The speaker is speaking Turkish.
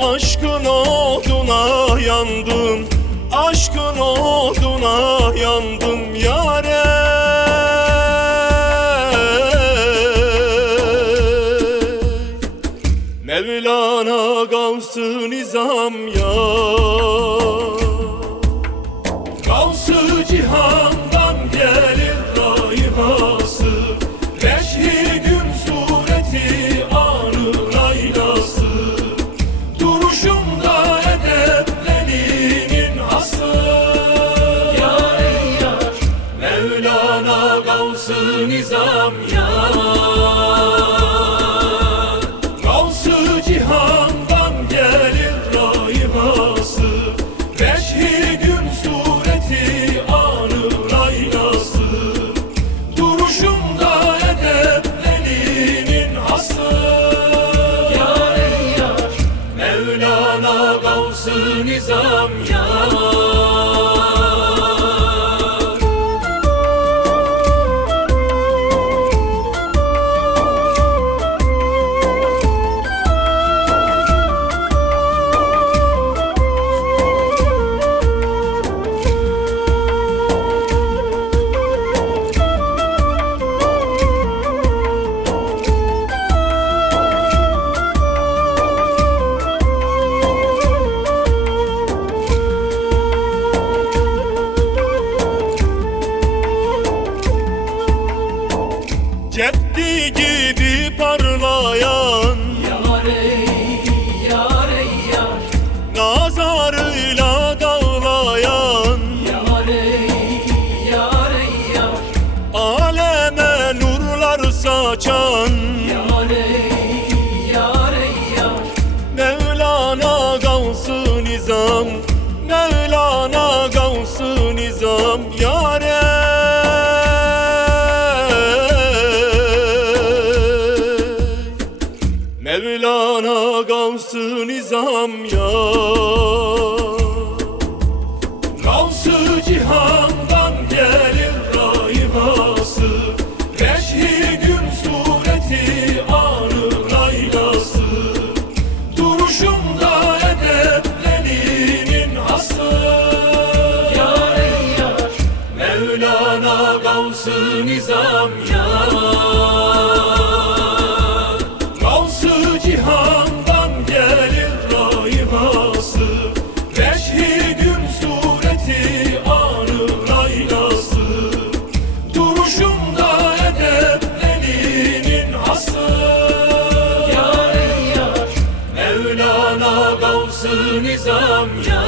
Aşkın oduna yandım Aşkın oduna yandım yâre. Mevlana Gavs-ı Nizam ya Gavs-ı Cihan Gavsı nizam ya Gavsı cihandan gelir rayhası Beşhi gün sureti anı laylası Duruşumda edep velinin hası. Yar ey Mevlana Gavsı nizam ya Ceddi gibi parlayan Yar ey, yar ey yar Nazarıyla dağlayan Yar ey, yar ey yar Aleme nurlar saçan gavsı nizam ya. Gavsı cihandan gelir rayhası Beşhi gün sureti anı laylası. Duruşumda edep velinin hası. Yar ey yar Mevlana gavsı nizam ya nasıl nizam ya?